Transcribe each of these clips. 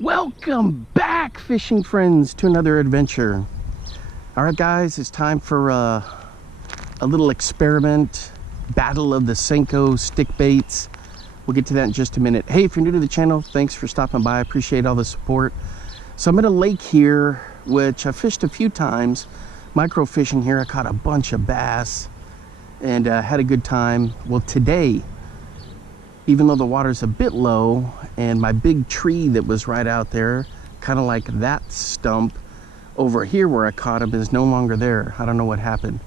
Welcome back, fishing friends, to another adventure. All right, guys, it's time for a little experiment, battle of the Senko stick baits. We'll get to that in just a minute. Hey, if you're new to the channel, thanks for stopping by. I appreciate all the support. So I'm at a lake here, which I fished a few times, micro fishing here. I caught a bunch of bass and had a good time. Well, today, even though the water's a bit low and my big tree that was right out there, kind of like that stump over here where I caught him, is no longer there. I don't know what happened.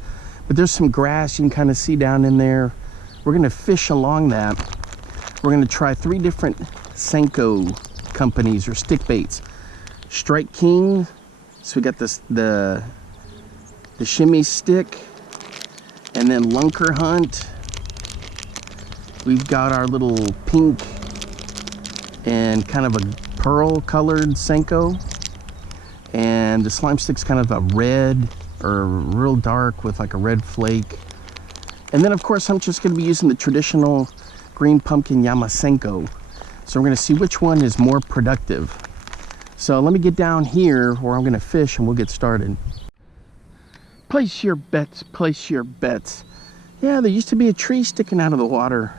But there's some grass you can kind of see down in there. We're gonna fish along that. We're gonna try 3 different Senko companies or stick baits. Strike King, so we got this, the shimmy stick, and then Lunker Hunt. We've got our little pink and kind of a pearl colored Senko. And the slime stick's kind of a red or real dark with like a red flake. And then of course I'm just gonna be using the traditional green pumpkin Yamasenko. So we're gonna see which one is more productive. So let me get down here where I'm gonna fish and we'll get started. Place your bets, place your bets. Yeah, there used to be a tree sticking out of the water,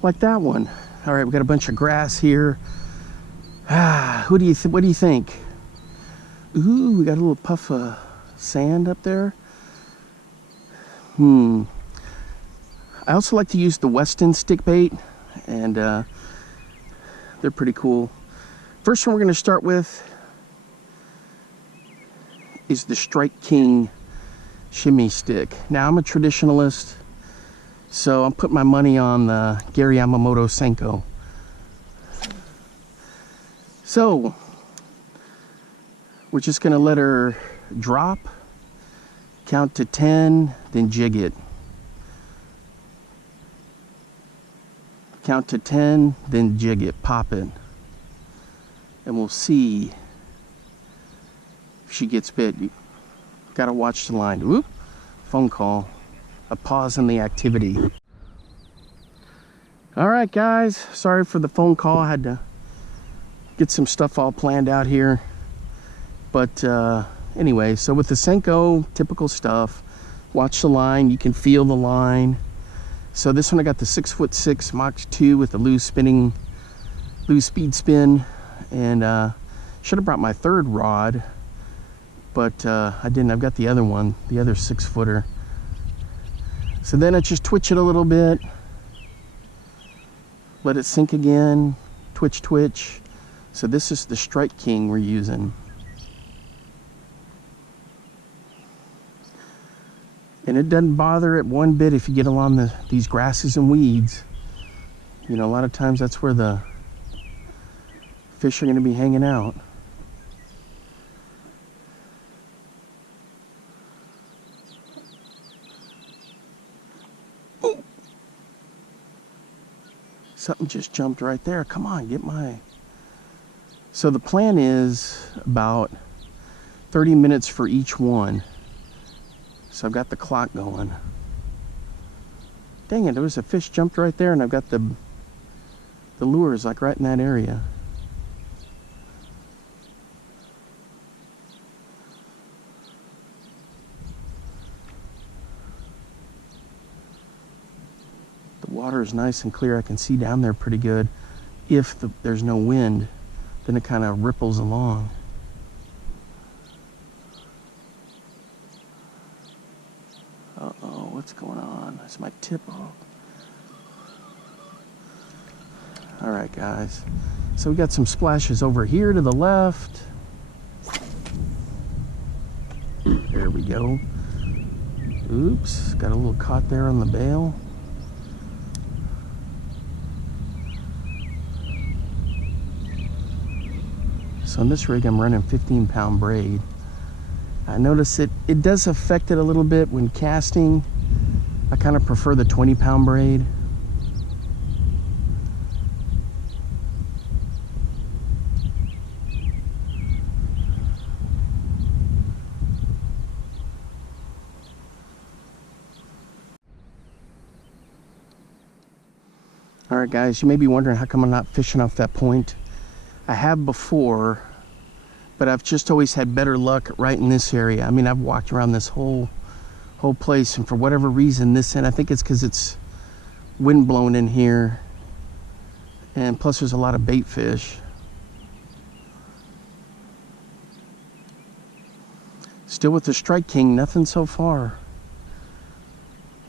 like that one. All right, we got a bunch of grass here. What do you think? Ooh, we got a little puff of sand up there. I also like to use the Weston stick bait, and they're pretty cool. First one we're gonna start with is the Strike King shimmy stick. Now I'm a traditionalist, so I'm putting my money on the Gary Yamamoto Senko. So we're just gonna let her drop, count to 10, then jig it. Count to 10, then jig it, pop it. And we'll see if she gets bit. You gotta watch the line. Whoop, phone call. A pause in the activity. All right, guys, sorry for the phone call. I had to get some stuff all planned out here. But anyway, so with the Senko, typical stuff. Watch the line, you can feel the line. So this one I got the 6'6" Mach 2 with the loose speed spin. And should have brought my 3rd rod, but I didn't. I've got the other one, the other 6-footer. So then I just twitch it a little bit, let it sink again, twitch, twitch. So this is the Strike King we're using. And it doesn't bother it one bit if you get along these grasses and weeds. You know, a lot of times that's where the fish are going to be hanging out. Ooh. Something just jumped right there. Come on, get my... So the plan is about 30 minutes for each one. So I've got the clock going. Dang it, there was a fish jumped right there, and I've got the lures like right in that area. The water is nice and clear. I can see down there pretty good. If there's no wind, then it kind of ripples along. Uh-oh, what's going on? That's my tip off. All right, guys. So we got some splashes over here to the left. There we go. Oops, got a little caught there on the bail. So on this rig, I'm running 15-pound braid. I notice it does affect it a little bit when casting. I kind of prefer the 20-pound braid. All right, guys, you may be wondering how come I'm not fishing off that point. I have before, but I've just always had better luck right in this area. I mean, I've walked around this whole place, and for whatever reason, this end, I think it's because it's wind blown in here, and plus there's a lot of bait fish. Still with the Strike King, nothing so far.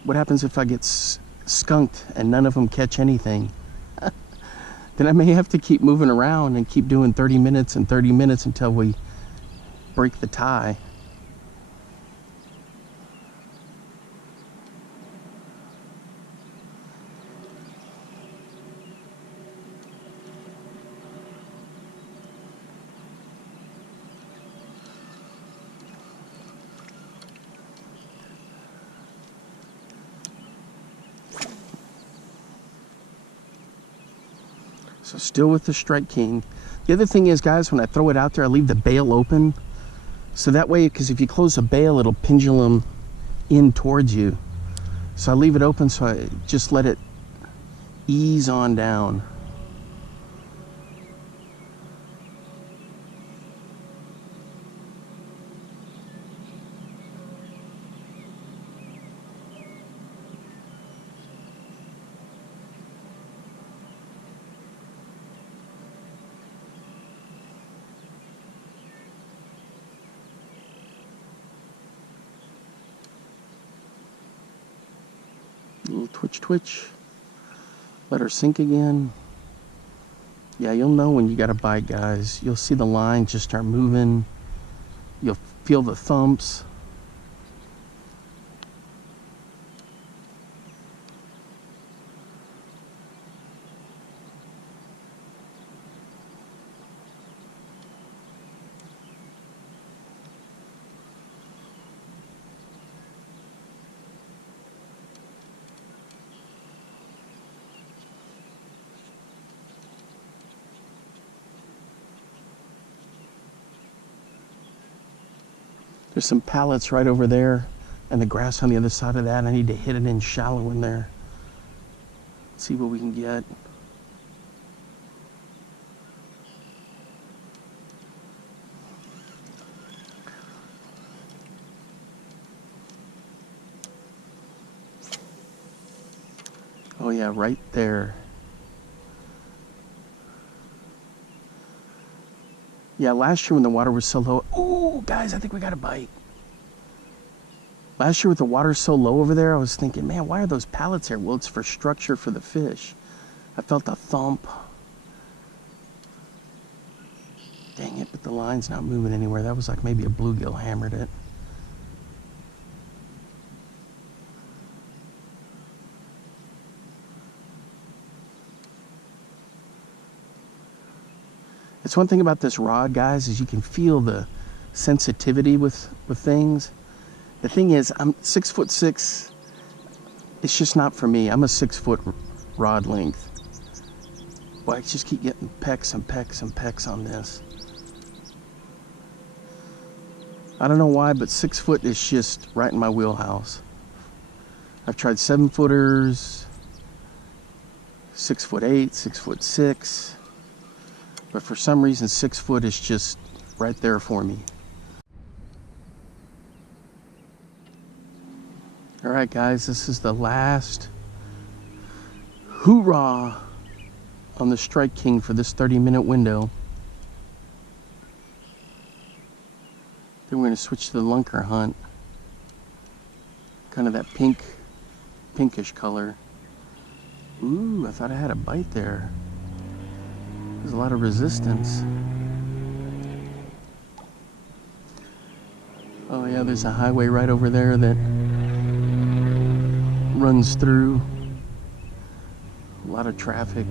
What happens if I get skunked and none of them catch anything? Then I may have to keep moving around and keep doing 30 minutes and 30 minutes until we break the tie. So still with the Strike King. The other thing is, guys, when I throw it out there, I leave the bail open. So that way, because if you close the bail, it'll pendulum in towards you. So I leave it open, so I just let it ease on down. Little twitch, twitch. Let her sink again. Yeah, you'll know when you got a bite, guys. You'll see the line just start moving. You'll feel the thumps. There's some pallets right over there and the grass on the other side of that. I need to hit it in shallow in there. See what we can get. Oh yeah, right there. Yeah, last year when the water was so low, oh guys, I think we got a bite. Last year with the water so low over there, I was thinking, man, why are those pallets here? Well, it's for structure for the fish. I felt a thump. Dang it, but the line's not moving anywhere. That was like maybe a bluegill hammered it. It's one thing about this rod, guys, is you can feel the sensitivity with things. The thing is, I'm 6'6". It's just not for me. I'm a 6 foot rod length. Boy, I just keep getting pecks and pecks and pecks on this. I don't know why, but 6 foot is just right in my wheelhouse. I've tried 7 footers, 6'8", 6'6". But for some reason, 6 foot is just right there for me. All right, guys, this is the last hoorah on the Strike King for this 30-minute window. Then we're going to switch to the Lunker hunt. Kind of that pinkish color. Ooh, I thought I had a bite there. There's a lot of resistance. Oh yeah, there's a highway right over there that runs through. A lot of traffic.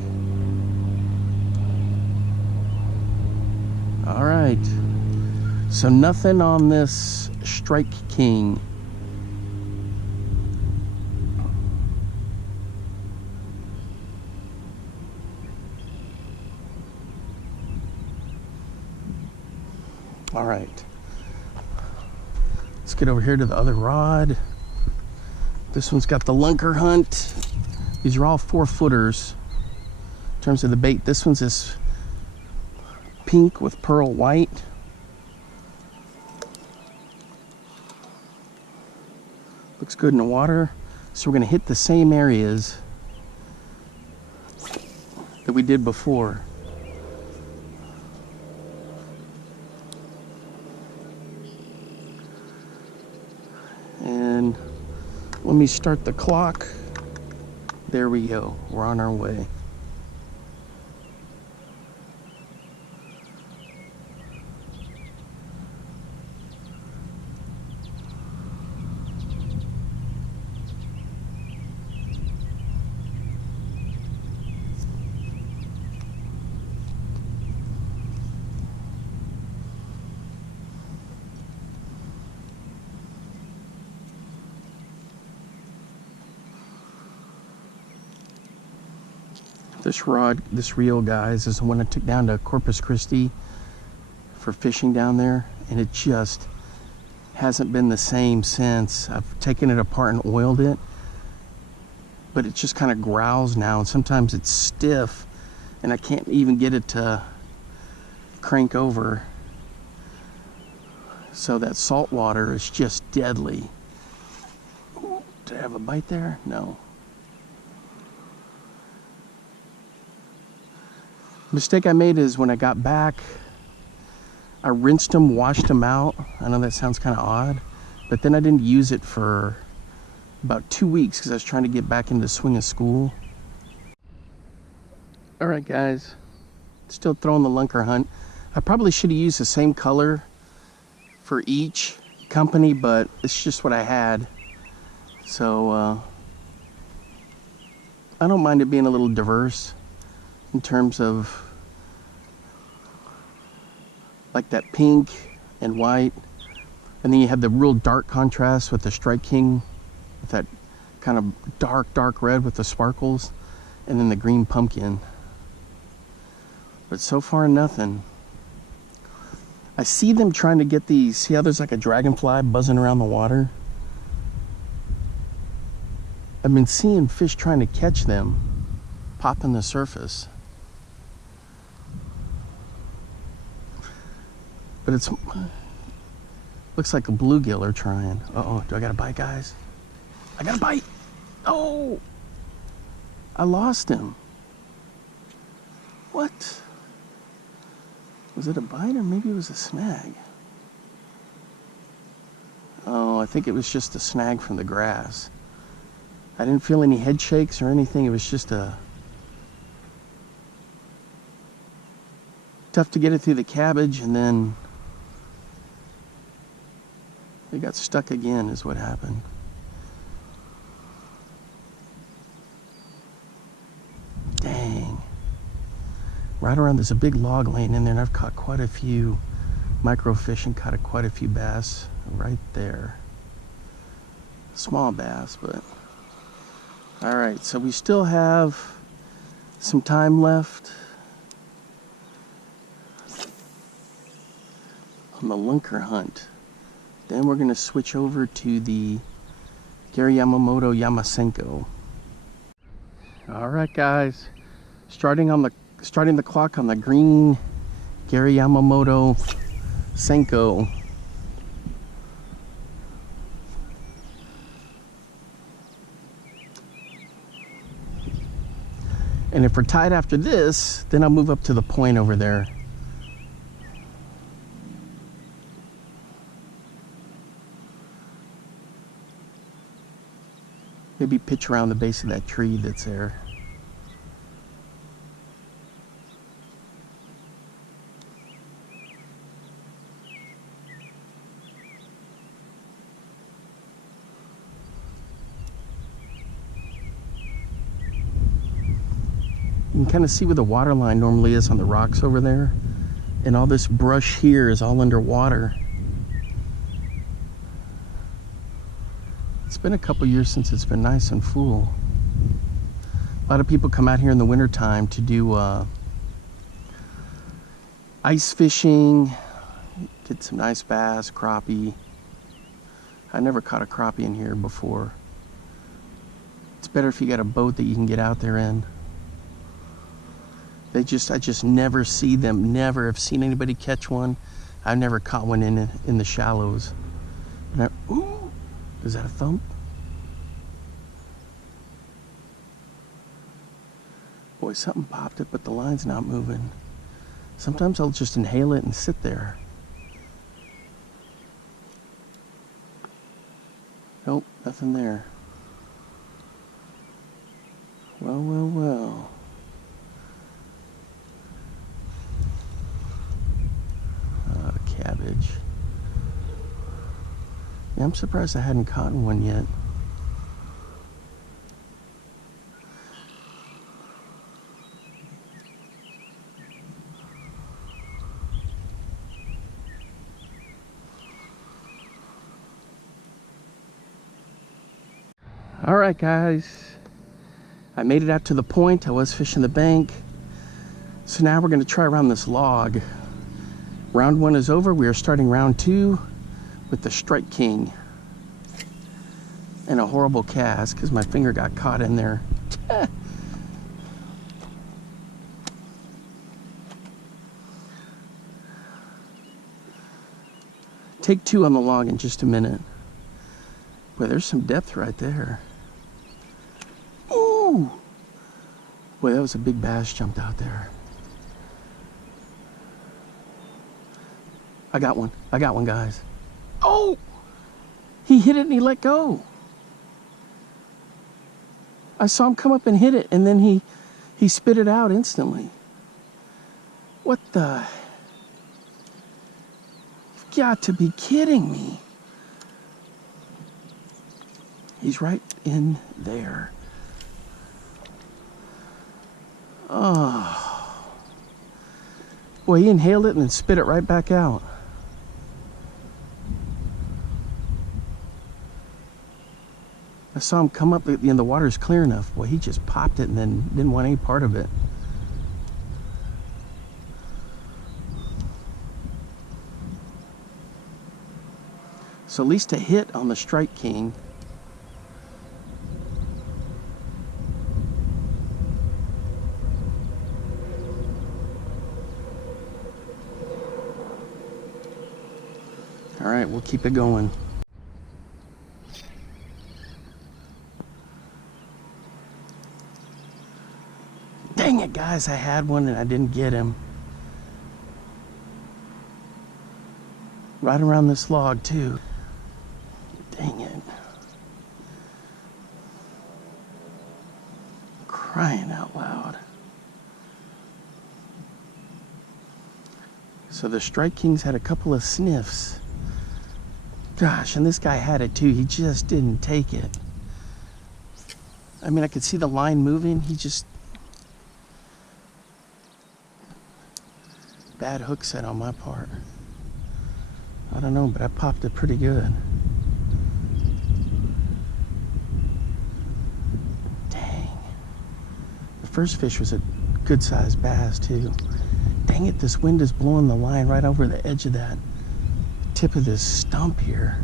All right. So nothing on this Strike King. All right, let's get over here to the other rod. This one's got the Lunker hunt. These are all 4 footers in terms of the bait. This one's this pink with pearl white. Looks good in the water. So we're going to hit the same areas that we did before. And let me start the clock. There we go. We're on our way. This rod, this reel, guys, is the one I took down to Corpus Christi for fishing down there, and it just hasn't been the same since. I've taken it apart and oiled it, but it just kind of growls now, and sometimes it's stiff, and I can't even get it to crank over. So that salt water is just deadly. Ooh, did I have a bite there? No. Mistake I made is when I got back, I rinsed them, washed them out. I know that sounds kind of odd, but then I didn't use it for about 2 weeks because I was trying to get back into the swing of school. All right, guys, still throwing the Lunker hunt. I probably should have used the same color for each company, but it's just what I had. So I don't mind it being a little diverse in terms of like that pink and white, and then you have the real dark contrast with the Strike King with that kind of dark red with the sparkles, and then the green pumpkin. But so far nothing. I see them trying to get these, see how there's like a dragonfly buzzing around the water? I've been seeing fish trying to catch them popping the surface. But it's looks like a bluegill are trying. Uh-oh, do I got a bite, guys? I got a bite. Oh, I lost him. What? Was it a bite or maybe it was a snag? Oh, I think it was just a snag from the grass. I didn't feel any head shakes or anything. It was just a tough to get it through the cabbage, and then it got stuck again is what happened. Dang. Right around, there's a big log laying in there, and I've caught quite a few microfish and caught quite a few bass right there. Small bass, but all right, so we still have some time left on the Lunker hunt. Then we're going to switch over to the Gary Yamamoto Yamasenko. All right, guys, starting the clock on the green Gary Yamamoto Senko. And if we're tied after this, then I'll move up to the point over there. Maybe pitch around the base of that tree that's there. You can kind of see where the water line normally is on the rocks over there. And all this brush here is all underwater. It's been a couple years since it's been nice and full. A lot of people come out here in the wintertime to do ice fishing, get some nice bass, crappie. I never caught a crappie in here before. It's better if you got a boat that you can get out there in. I just never see them. Never have seen anybody catch one. I've never caught one in the shallows. Ooh, is that a thump? Boy, something popped it, but the line's not moving. Sometimes I'll just inhale it and sit there. Nope, nothing there. Well, well, well. Cabbage. Yeah, I'm surprised I hadn't caught one yet. All right, guys. I made it out to the point. I was fishing the bank. So now we're going to try around this log. Round 1 is over. We are starting round 2 with the Strike King. And a horrible cast because my finger got caught in there. Take 2 on the log in just a minute. Boy, there's some depth right there. Ooh! Boy, that was a big bass jumped out there. I got one, guys. Oh! He hit it and he let go. I saw him come up and hit it, and then he spit it out instantly. What the? You've got to be kidding me. He's right in there. Oh. Boy, he inhaled it and then spit it right back out. I saw him come up, and the water's clear enough. Boy, he just popped it and then didn't want any part of it. So at least a hit on the Strike King. All right, we'll keep it going. Dang it, guys, I had one and I didn't get him. Right around this log, too. Dang it. Crying out loud. So the Strike King's had a couple of sniffs. Gosh, and this guy had it too. He just didn't take it. I mean, I could see the line moving. He just... Bad hook set on my part. I don't know, but I popped it pretty good. Dang. The first fish was a good-sized bass, too. Dang it, this wind is blowing the line right over the edge of that tip of this stump here.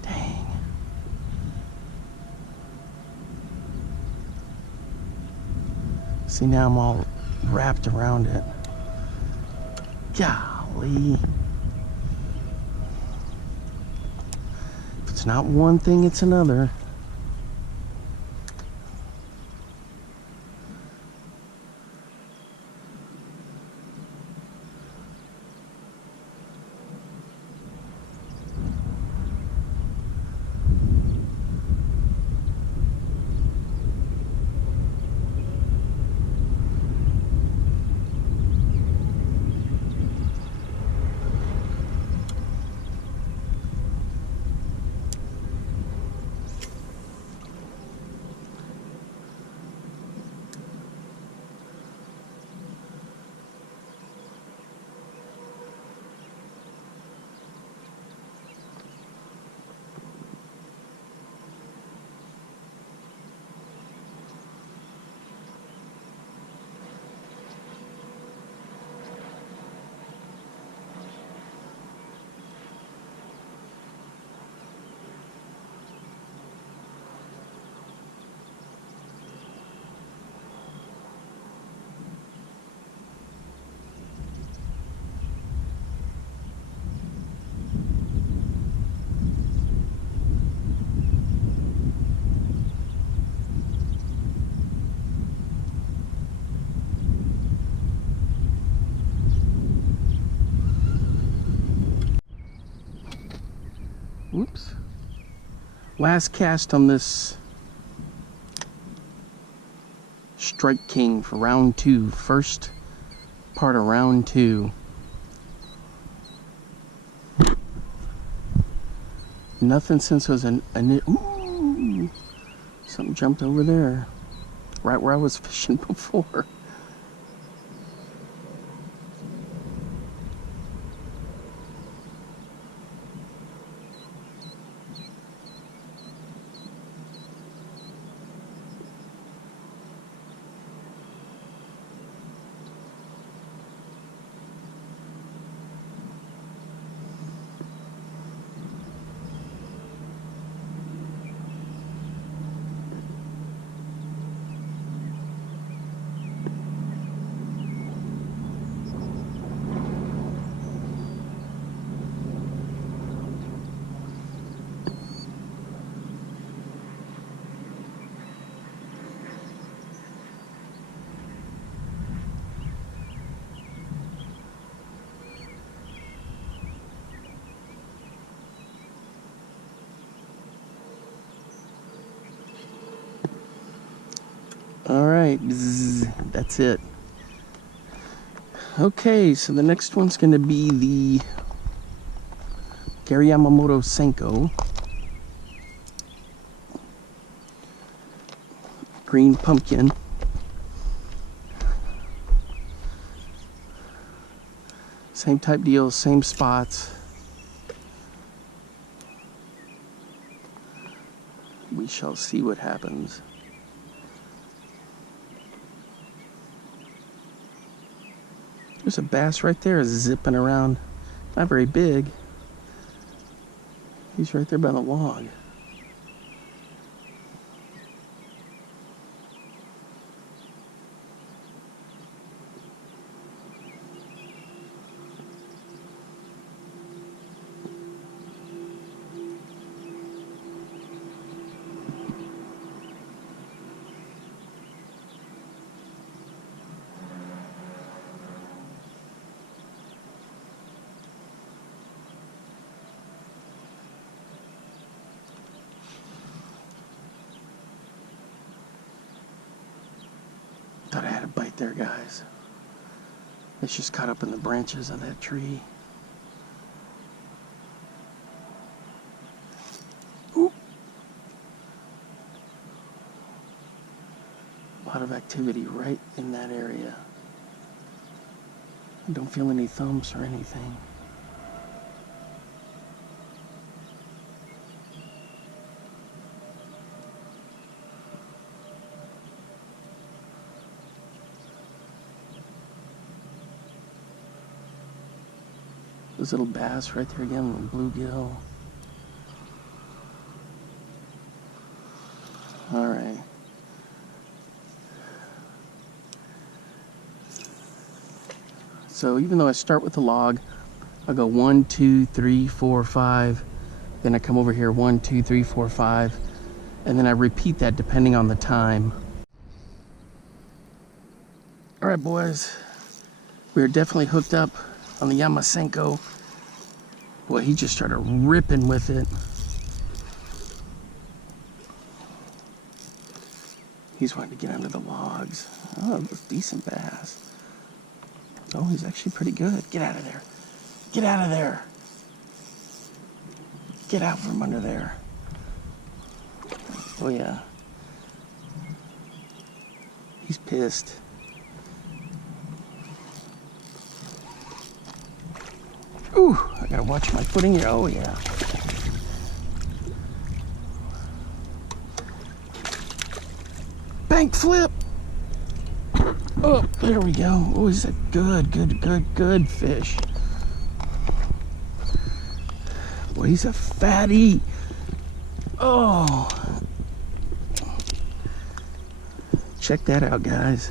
Dang. See, now I'm all wrapped around it. Golly. If it's not one thing, it's another. Whoops. Last cast on this Strike King for round 2. First part of round 2. Nothing since it was ooh, something jumped over there. Right where I was fishing before. Alright, that's it. Okay, so the next one's going to be the Gary Yamamoto Senko. Green pumpkin. Same type deal, same spots. We shall see what happens. There's a bass right there zipping around. Not very big. He's right there by the log. Thought I had a bite there, guys. It's just caught up in the branches of that tree. Ooh. A lot of activity right in that area. I don't feel any thumps or anything. Those little bass right there again, bluegill. All right. So even though I start with the log, I'll go 1, 2, 3, 4, 5. Then I come over here 1, 2, 3, 4, 5. And then I repeat that depending on the time. All right, boys. We are definitely hooked up on the Yamasenko. Boy, he just started ripping with it. He's wanting to get under the logs. Oh, it was decent bass. Oh, he's actually pretty good. Get out of there. Get out of there. Get out from under there. Oh, yeah. He's pissed. Ooh, I gotta watch my footing here. Oh, yeah. Bank flip. Oh, there we go. Oh, he's a good fish. Boy, he's a fatty. Oh. Check that out, guys.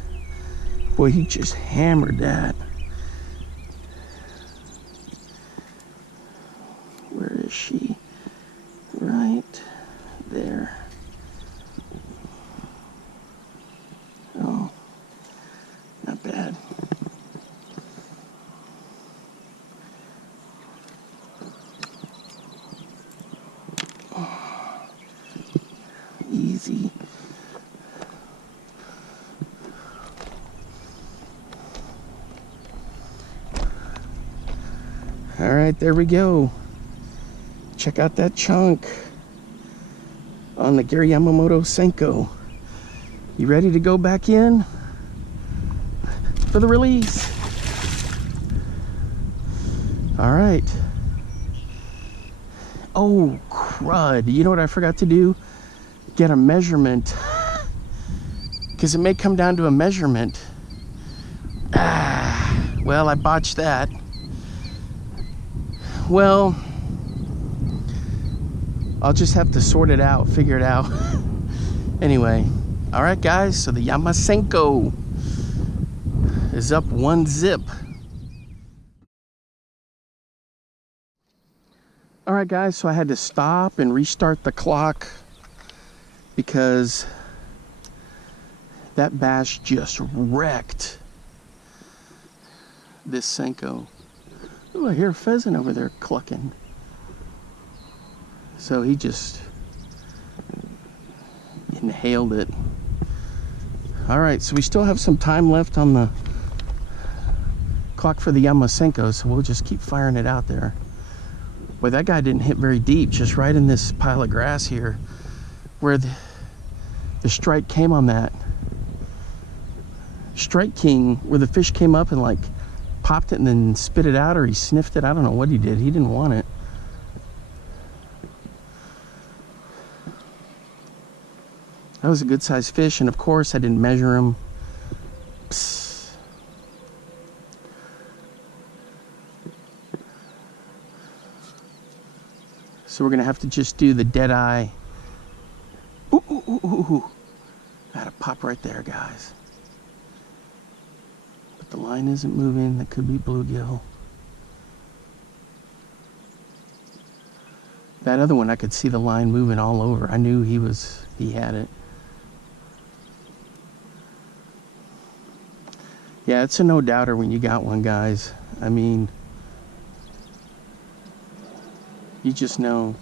Boy, he just hammered that. Where is she? Right there. Oh, not bad. right, there we go. Check out that chunk on the Gary Yamamoto Senko. You ready to go back in for the release? All right. Oh, crud. You know what I forgot to do? Get a measurement. Because it may come down to a measurement. Well, I botched that. Well, I'll just have to sort it out, figure it out. Anyway, all right, guys, so the Yamasenko is up 1 zip. All right, guys, so I had to stop and restart the clock because that bash just wrecked this Senko. Oh, I hear a pheasant over there clucking. So he just inhaled it. All right, so we still have some time left on the clock for the Yamasenko, so we'll just keep firing it out there. Boy, that guy didn't hit very deep, just right in this pile of grass here where the strike came on that Strike King, where the fish came up and like popped it and then spit it out, or he sniffed it. I don't know what he did. He didn't want it. That was a good sized fish, and of course I didn't measure him. Psst. So we're gonna have to just do the dead eye. Ooh, ooh, ooh, ooh, ooh. Had a pop right there, guys. But the line isn't moving. That could be bluegill. That other one, I could see the line moving all over. I knew he had it. Yeah, it's a no-doubter when you got one, guys. I mean, you just know.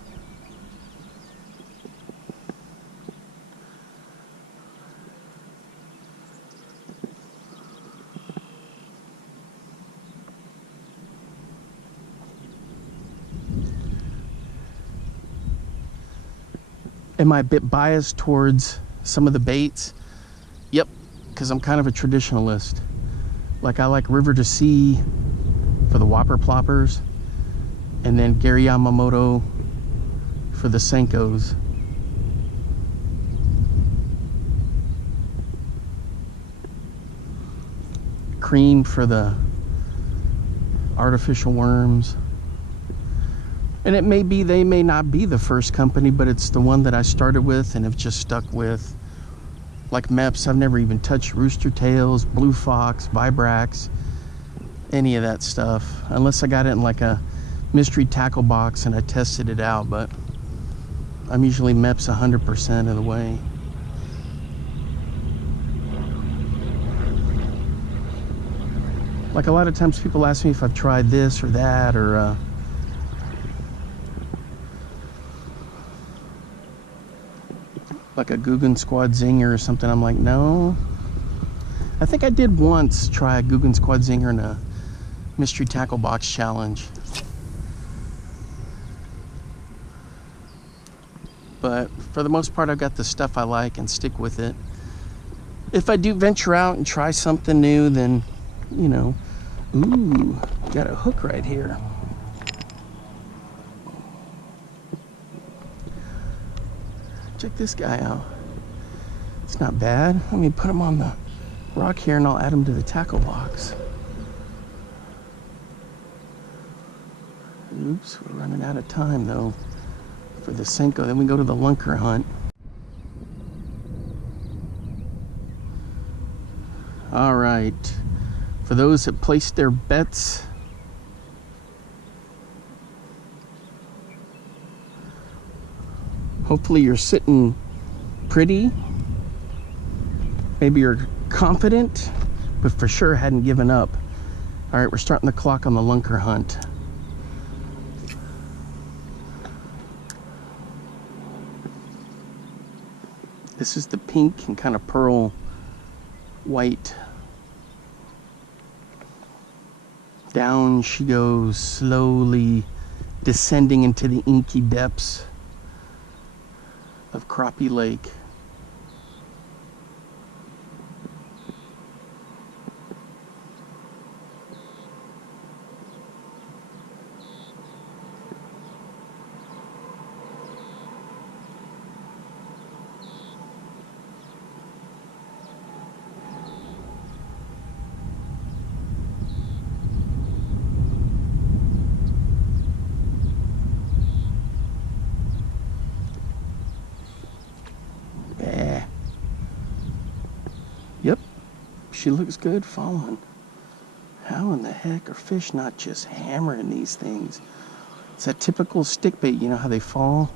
Am I a bit biased towards some of the baits? Yep, because I'm kind of a traditionalist. Like, I like River to Sea for the whopper ploppers, and then Gary Yamamoto for the Senkos. Cream for the artificial worms. And it may be, they may not be the first company, but it's the one that I started with and have just stuck with. Like Meps, I've never even touched Rooster Tails, Blue Fox, Vibrax, any of that stuff. Unless I got it in like a mystery tackle box and I tested it out, but I'm usually Meps 100% of the way. Like, a lot of times people ask me if I've tried this or that, or like a Guggen Squad Zinger or something. I'm like, no. I think I did once try a Guggen Squad Zinger in a mystery tackle box challenge. But for the most part, I've got the stuff I like and stick with it. If I do venture out and try something new, then, you know. Ooh, got a hook right here. Check this guy out. It's not bad. Let me put him on the rock here and I'll add him to the tackle box. Oops, we're running out of time though for the Senko. Then we go to the Lunker hunt. All right, for those that placed their bets, hopefully you're sitting pretty. Maybe you're confident, but for sure hadn't given up. All right, we're starting the clock on the Lunker hunt. This is the pink and kind of pearl white Down she goes, slowly descending into the inky depths of Crappie Lake. Yep, she looks good falling. How in the heck are fish not just hammering these things? It's that typical stick bait, you know how they fall?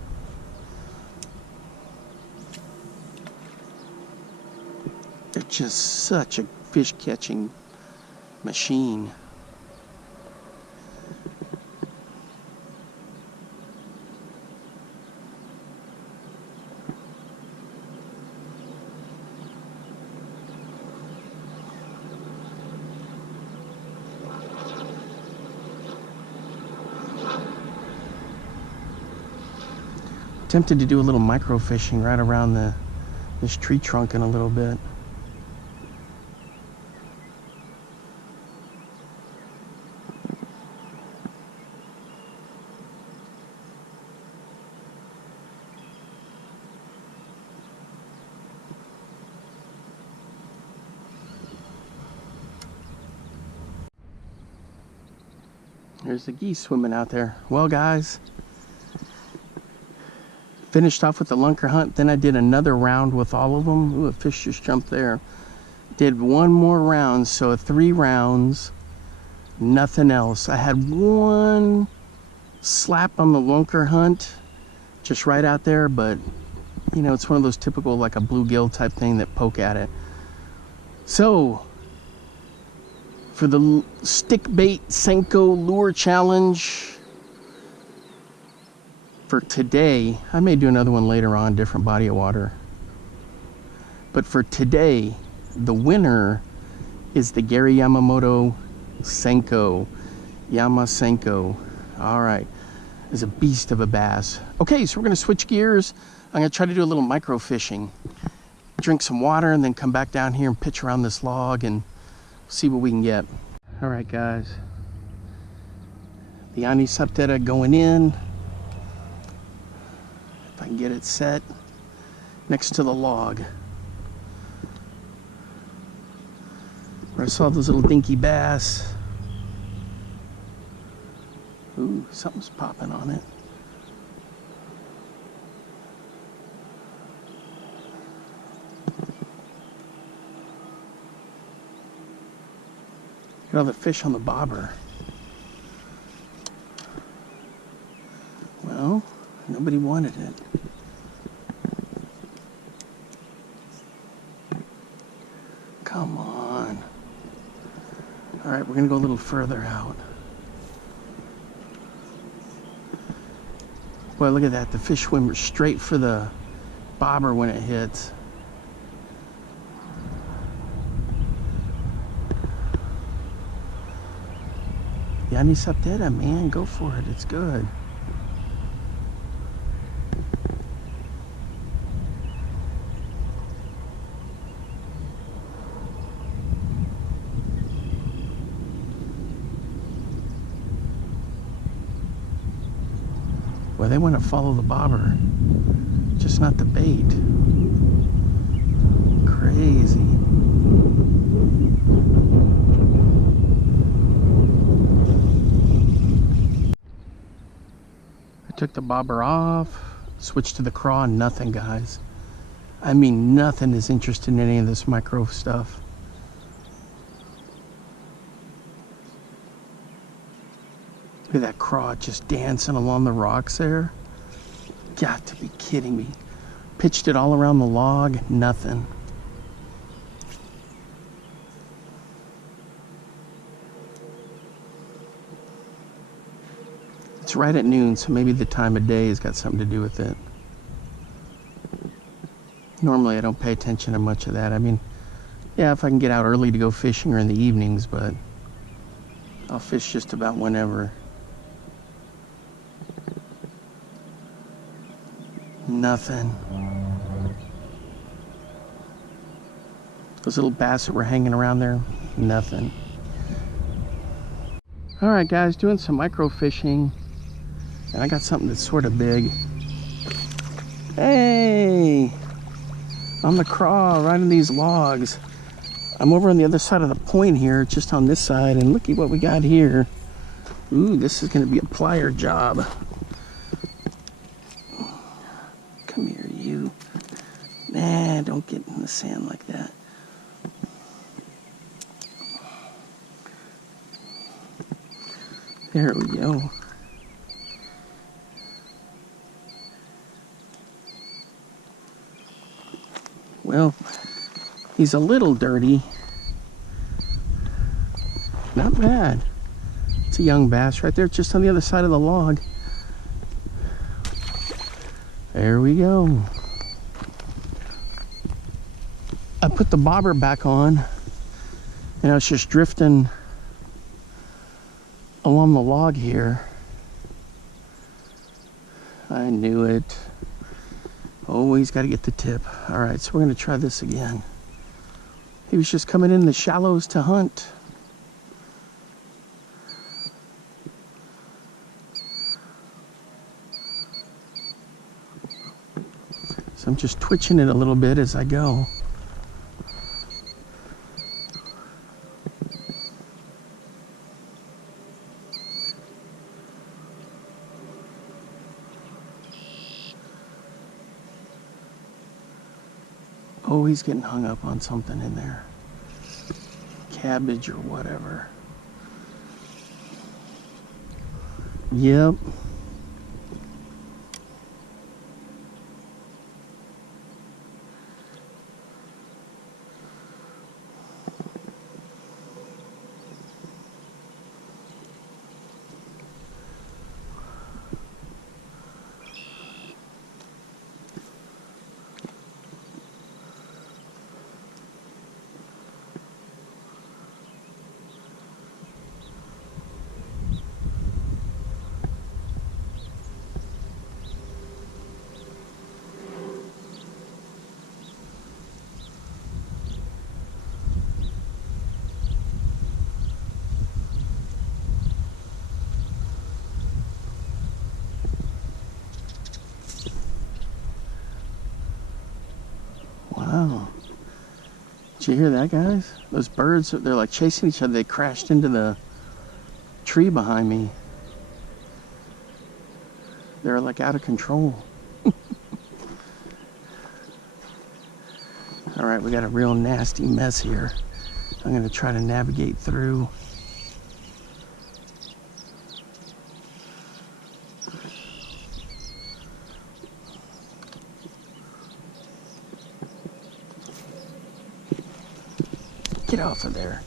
They're just such a fish catching machine. Tempted to do a little micro fishing right around this tree trunk in a little bit. There's the geese swimming out there. Well, guys, finished off with the lunker hunt. Then I did another round with all of them. Ooh, a fish just jumped there. Did one more round, so 3 rounds, nothing else. I had one slap on the lunker hunt, just right out there, but you know, it's one of those typical, like a bluegill type thing that poke at it. So, for the stick bait Senko lure challenge for today, I may do another one later on, different body of water. But for today, the winner is the Gary Yamamoto Senko. Yamasenko. All right. Is a beast of a bass. Okay, so we're going to switch gears. I'm going to try to do a little micro fishing. Drink some water and then come back down here and pitch around this log and see what we can get. All right, guys. The Yamasenko going in. If I can get it set next to the log. Where I saw those little dinky bass. Ooh, something's popping on it. Look at all the fish on the bobber. Well, nobody wanted it. Come on. All right, we're gonna go a little further out. Boy, look at that. The fish swim straight for the bobber when it hits. Yamasenko, man, go for it. It's good. Well, they want to follow the bobber, just not the bait. Crazy. I took the bobber off, switched to the craw, nothing, guys. I mean, nothing is interested in any of this micro stuff. Look at that craw just dancing along the rocks there. Got to be kidding me. Pitched it all around the log, nothing. It's right at noon, so maybe the time of day has got something to do with it. Normally I don't pay attention to much of that. I mean, yeah, if I can get out early to go fishing or in the evenings, but I'll fish just about whenever. Nothing. Those little bass that were hanging around there, nothing. All right, guys, doing some micro fishing, and I got something that's sort of big. Hey, on the craw, right in these logs. I'm over on the other side of the point here, just on this side, and looky what we got here. Ooh, this is gonna be a plier job. Come here, you. Nah, don't get in the sand like that. There we go. Well, he's a little dirty. Not bad. It's a young bass right there, just on the other side of the log. There we go. I put the bobber back on, and I was just drifting along the log here. I knew it. Always got to get the tip. All right, so we're going to try this again. He was just coming in the shallows to hunt. So I'm just twitching it a little bit as I go. Oh, he's getting hung up on something in there. Cabbage or whatever. Yep. Wow. Did you hear that, guys? Those birds, they're like chasing each other. They crashed into the tree behind me. They're like out of control. All right, we got a real nasty mess here. I'm gonna try to navigate through. Get off of there.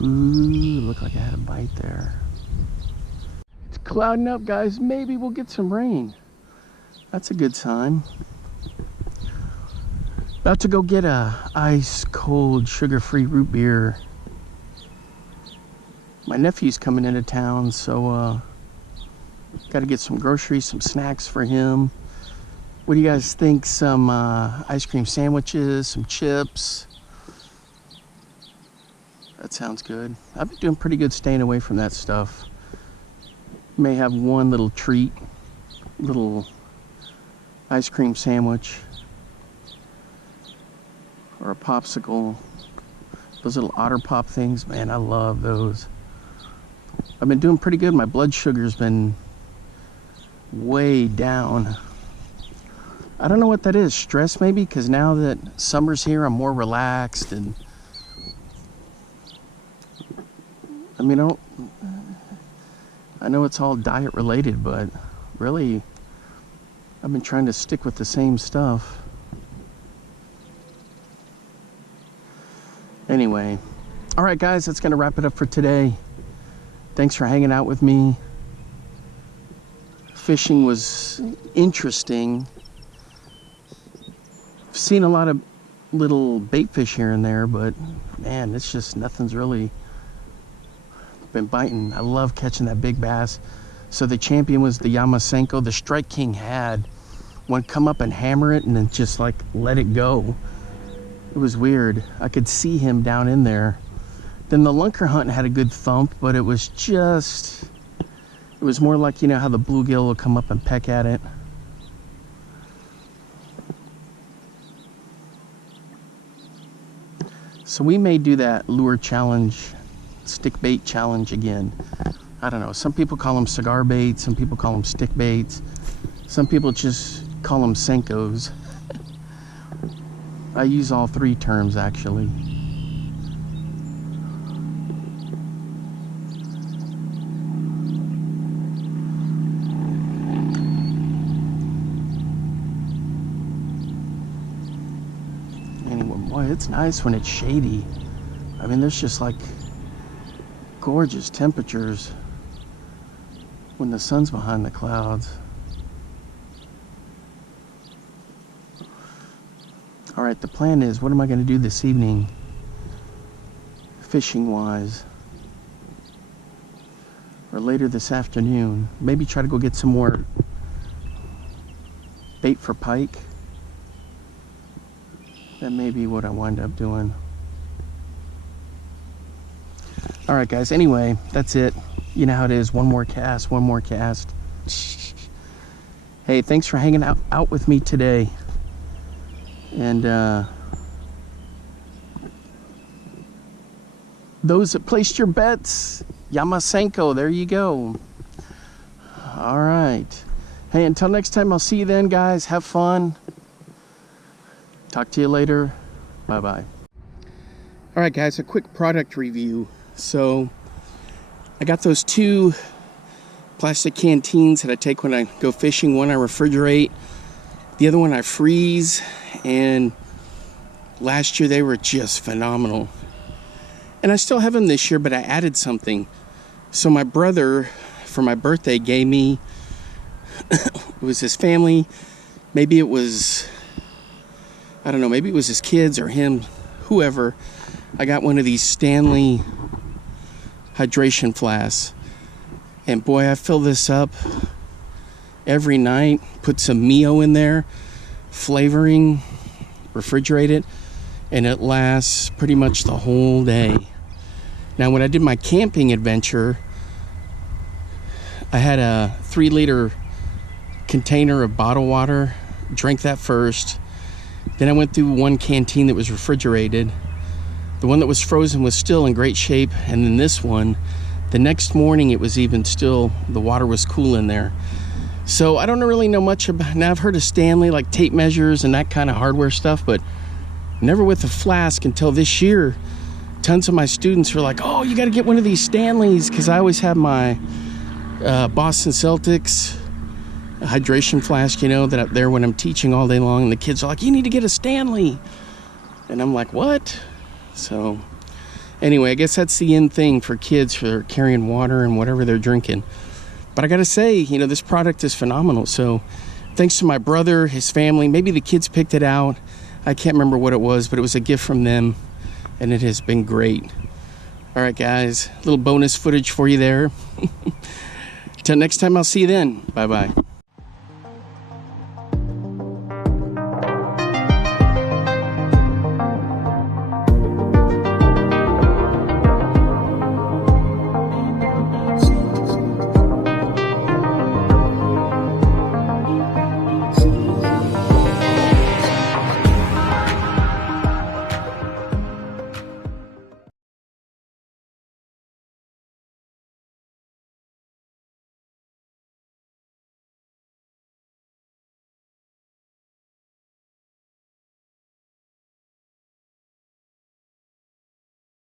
Ooh, looked like I had a bite there. It's clouding up, guys. Maybe we'll get some rain. That's a good sign. About to go get a ice cold sugar-free root beer. My nephew's coming into town, so got to get some groceries, some snacks for him. What do you guys think? Some ice cream sandwiches, some chips. That sounds good. I've been doing pretty good staying away from that stuff. May have one little treat, little ice cream sandwich, or a popsicle. Those little Otter Pop things, man, I love those. I've been doing pretty good. My blood sugar's been way down. I don't know what that is. Stress maybe, because now that summer's here, I'm more relaxed, and I mean, I know it's all diet related, but really I've been trying to stick with the same stuff. Anyway, all right, guys, that's gonna wrap it up for today. Thanks for hanging out with me. fishing was interesting. I've seen a lot of little bait fish here and there, but man, it's just nothing's really been biting. I love catching that big bass. So the champion was the Yamasenko. The Strike King had one come up and hammer it and then just like let it go. It was weird. I could see him down in there. Then the Lunker hunt had a good thump, but it was just, it was more like, you know how the bluegill will come up and peck at it. So we may do that lure challenge, stick bait challenge again. I don't know, some people call them cigar baits, some people call them stick baits, some people just call them Senkos. I use all three terms actually. Boy, it's nice when it's shady. I mean, there's just like gorgeous temperatures when the sun's behind the clouds. All right, the plan is, what am I going to do this evening, fishing wise, or later this afternoon? Maybe try to go get some more bait for pike. That may be what I wind up doing. All right, guys, anyway, that's it. You know how it is, one more cast, one more cast. Hey, thanks for hanging out with me today. And those that placed your bets, Yamasenko, there you go. All right. Hey, until next time, I'll see you then, guys. Have fun. Talk to you later. Bye-bye. All right, guys, a quick product review. So I got those two plastic canteens that I take when I go fishing. One I refrigerate, the other one I freeze. And last year they were just phenomenal. And I still have them this year, but I added something. So my brother, for my birthday, gave me, it was his family, maybe it was, I don't know, maybe it was his kids or him, whoever. I got one of these Stanley hydration flasks. And boy, I fill this up every night, put some Mio in there, flavoring, refrigerate it, and it lasts pretty much the whole day. Now, when I did my camping adventure, I had a 3-liter container of bottled water, drank that first. Then I went through one canteen that was refrigerated. The one that was frozen was still in great shape, and then this one, the next morning it was even still, the water was cool in there. So I don't really know much about, now I've heard of Stanley, like tape measures and that kind of hardware stuff, but never with a flask until this year. Tons of my students were like, oh, you got to get one of these Stanleys, because I always have my Boston Celtics hydration flask, you know, that up there when I'm teaching all day long, and the kids are like, you need to get a Stanley. And I'm like, what? So anyway, I guess that's the end thing for kids for carrying water and whatever they're drinking. But I gotta say, you know, this product is phenomenal. So thanks to my brother, his family, maybe the kids picked it out. I can't remember what it was, but it was a gift from them, and it has been great. All right, guys, a little bonus footage for you there. Till next time, I'll see you then. Bye-bye.